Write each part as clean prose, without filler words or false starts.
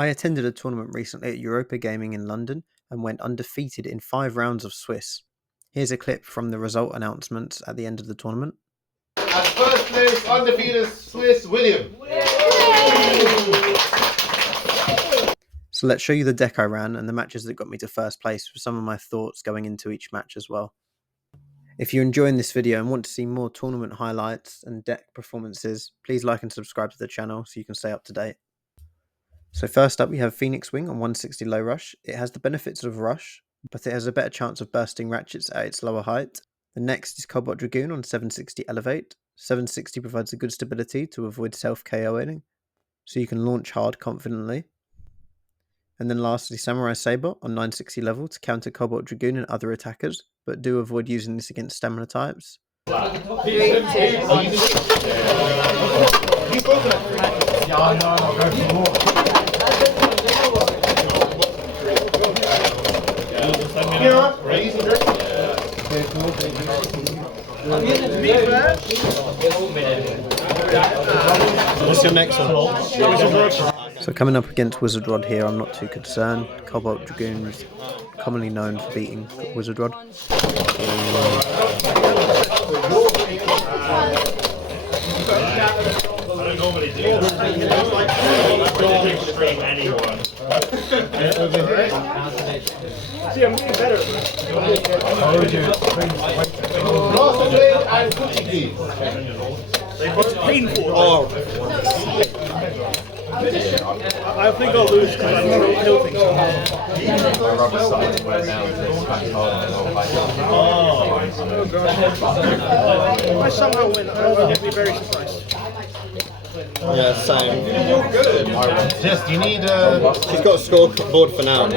I attended a tournament recently at Europa Gaming in London and went undefeated in 5 rounds of Swiss. Here's a clip from the result announcements at the end of the tournament. At first place, undefeated Swiss, William. So let's show you the deck I ran and the matches that got me to first place with some of my thoughts going into each match as well. If you're enjoying this video and want to see more tournament highlights and deck performances, please like and subscribe to the channel so you can stay up to date. So first up we have Phoenix Wing on 160 low rush. It has the benefits of rush, but it has a better chance of bursting ratchets at its lower height. The next is Cobalt Dragoon on 760 elevate. 760 provides a good stability to avoid self-KOing, so you can launch hard confidently. And then lastly Samurai Sabre on 960 level to counter Cobalt Dragoon and other attackers, but do avoid using this against stamina types. What's your next one? So coming up against Wizard Rod here, I'm not too concerned. Cobalt Dragoon is commonly known for beating Wizard Rod. I don't normally do that. I don't stream anyone. See, I'm getting better. It's painful. I think I'll lose because I'm tilting somehow. If I somehow win, I'll be very surprised. Yeah, same. You're good. Just, you need She's got a scoreboard for now.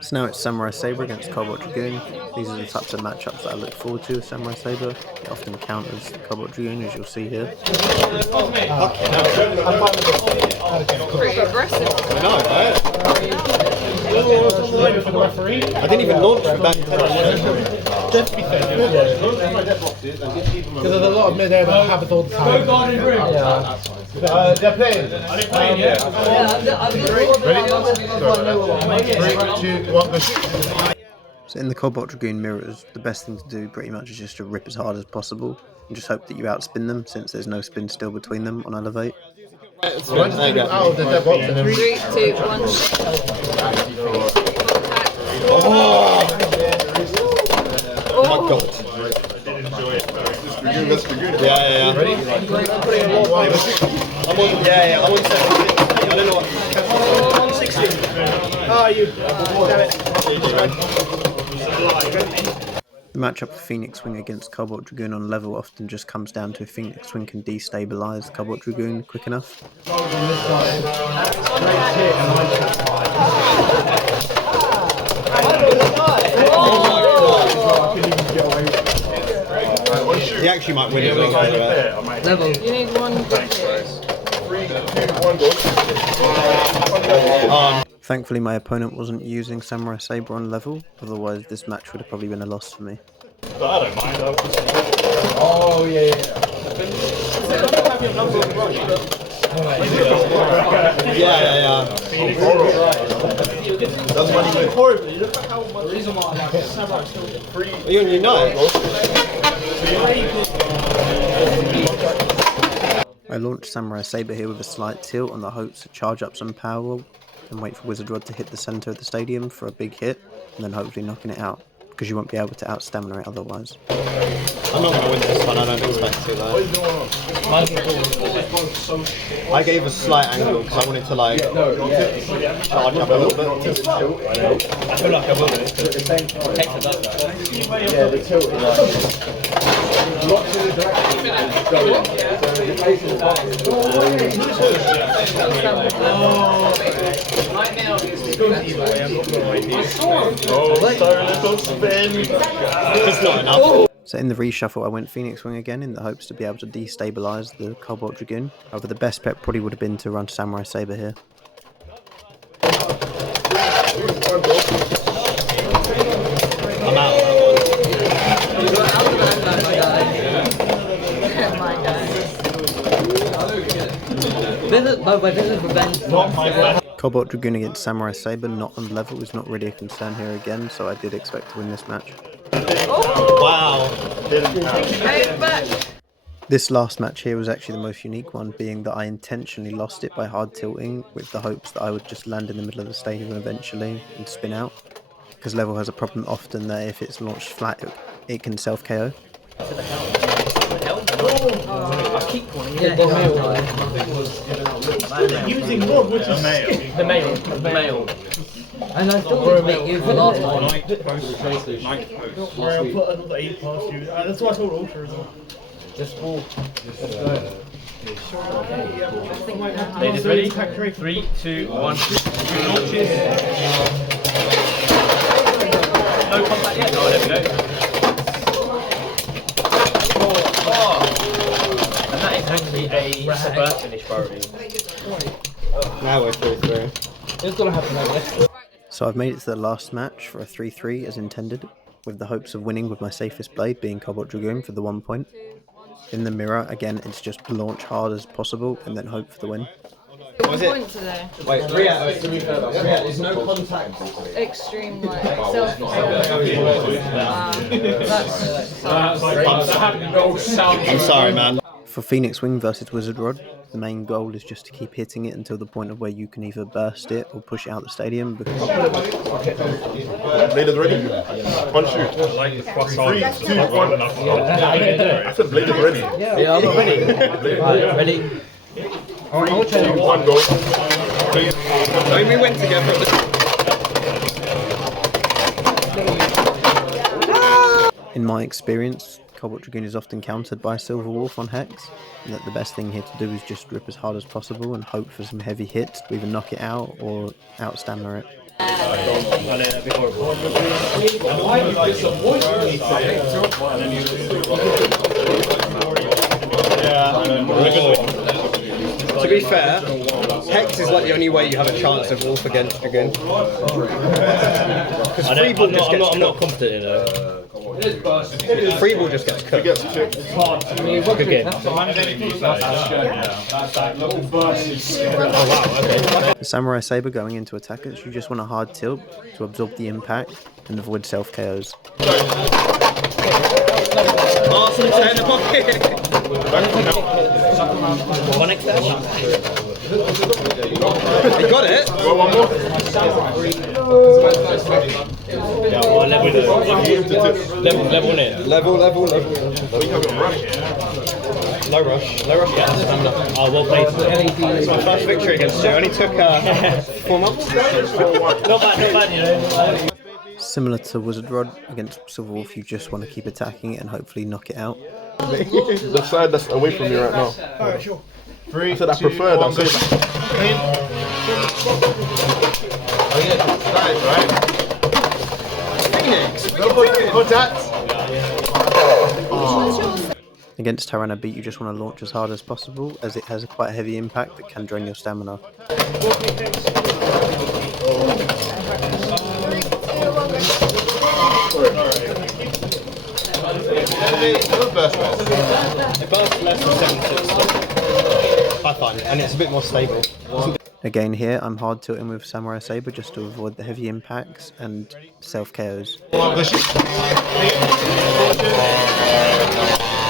So now it's Samurai Sabre against Cobalt Dragoon. These are the types of matchups that I look forward to with Samurai Sabre. It often counters Cobalt Dragoon, as you'll see here. Pretty aggressive. I know, right? I didn't even launch with that. Because there's a lot of mid-air that happens all the time. they're playing. Are they playing? Yeah. Ready? 3, 2, 1, go. So in the Cobalt Dragoon mirrors, the best thing to do pretty much is just to rip as hard as possible and just hope that you outspin them, since there's no spin still between them on elevate. There you go. Out of the dead box and then 3, 2, 1. Oh my god. I did enjoy it though. Yeah. Ready? I'm on, I'm on 760. I don't know what. 160. Oh, you. Damn it. The matchup for Phoenix Wing against Cobalt Dragoon on level often just comes down to if Phoenix Wing can destabilize Cobalt Dragoon quick enough. He actually might win it. Level. You need one. 3, 2, 1, go. Thankfully my opponent wasn't using Samurai Sabre on level, otherwise this match would have probably been a loss for me. But I don't mind. Oh, yeah. Horribly. Look at how much reason why Are you on your night? I launched Samurai Sabre here with a slight tilt on the hopes to charge up some power and wait for Wizard Rod to hit the centre of the stadium for a big hit, and then hopefully knocking it out, because you won't be able to out-stamina it otherwise. I'm not going to win this one, I don't expect to though. I gave a slight angle because I wanted to like charge up a little bit. I feel like I will this because it takes a lot. Yeah, the tilt is Right now, so little spin. It's not enough. So in the reshuffle I went Phoenix Wing again in the hopes to be able to destabilise the Cobalt Dragoon. However, the best bet probably would have been to run Samurai Sabre here. I'm out. Cobalt Dragoon against Samurai Saber, not on level, is not really a concern here again, so I did expect to win this match. Wow. Hey, back. This last match here was actually the most unique one, being that I intentionally lost it by hard tilting with the hopes that I would just land in the middle of the stadium eventually and spin out, because level has a problem often that if it's launched flat it can self KO. Using Rod, which is the male. And I thought it would make you for last one. Where I'll put another 8 past you. That's what I told Ultra as well. Just walk. Ladies ready? 3, 2, 1. Launches. No contact yet? Oh, there we go. And that is actually a burst finish priority. Now we're through. It's gonna happen like this. So I've made it to the last match for a 3-3 as intended, with the hopes of winning with my safest blade being Cobalt Dragoon for the 1 point. In the mirror, again, it's just launch hard as possible and then hope for the win. What was it? Today. Wait, 3 out of 3. There's no contact. Extreme, like, self. I'm sorry, man. For Phoenix Wing versus Wizard Rod, the main goal is just to keep hitting it until the point of where you can either burst it or push it out the stadium. Blade is ready. One shoot. 3, 2, 1. I said Blade is ready. Yeah, I'm not ready. Right, ready? 3, 2, 1, go. When we went together. In my experience, Cobalt Dragoon is often countered by Silver Wolf on Hex, and that the best thing here to do is just rip as hard as possible and hope for some heavy hits to either knock it out or out-stamina it. To be fair, Hex is like the only way you have a chance of Wolf against Dragoon. Because Freeball just gets I'm not confident, you know. Freeball just gets cooked. Good game. The Samurai Saber going into attackers, you just want a hard tilt to absorb the impact and avoid self KOs. Oh, something's in the pocket! He got it! Level. Low rush. Yeah. Oh, well played. It's my first victory against you. It only took 4 months. Not bad, you know. Similar to Wizard Rod against Silver Wolf, you just want to keep attacking it and hopefully knock it out. The side that's away from me right now. Alright, sure. 3, I said I preferred. I'm saying right? Phoenix! Contact! Against Tirana Beat, you just want to launch as hard as possible, as it has a quite heavy impact that can drain your stamina. It bursts less than 7.6. I find, and it's a bit more stable. Again here, I'm hard tilting with Samurai Saber just to avoid the heavy impacts and self KOs. Oh,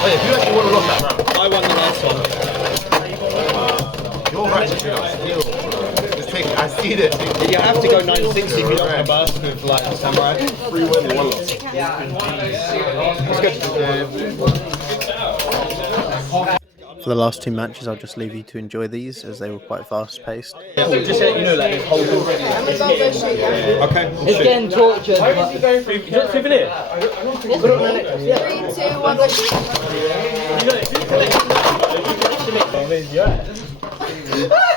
yeah, you actually want to lock that round. I won the last one. You're right, just take it. I see it. You have to go 960 if you don't want to burst with like Samurai. 3 wins, 1 loss. It's good. For the last 2 matches, I'll just leave you to enjoy these as they were quite fast paced. Just so you know, like, this whole Okay. It's getting tortured. But... you got souvenir? 3, 2, 1, let's shoot.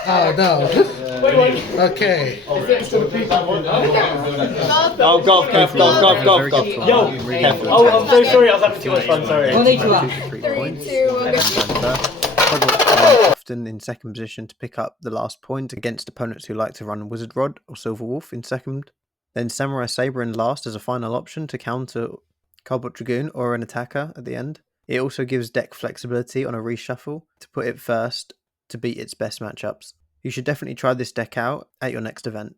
Oh no. Okay. Oh, golf. Very good Yo! tournament. Oh, I'm so sorry, I was having too much fun, sorry. Don't need to 2 laugh. to 3 3, points. 2, 1, go. Often in second position to pick up the last point against opponents who like to run Wizard Rod or Silver Wolf in second. Then Samurai Saber in last as a final option to counter Cobalt Dragoon or an attacker at the end. It also gives deck flexibility on a reshuffle to put it first to beat its best matchups. You should definitely try this deck out at your next event.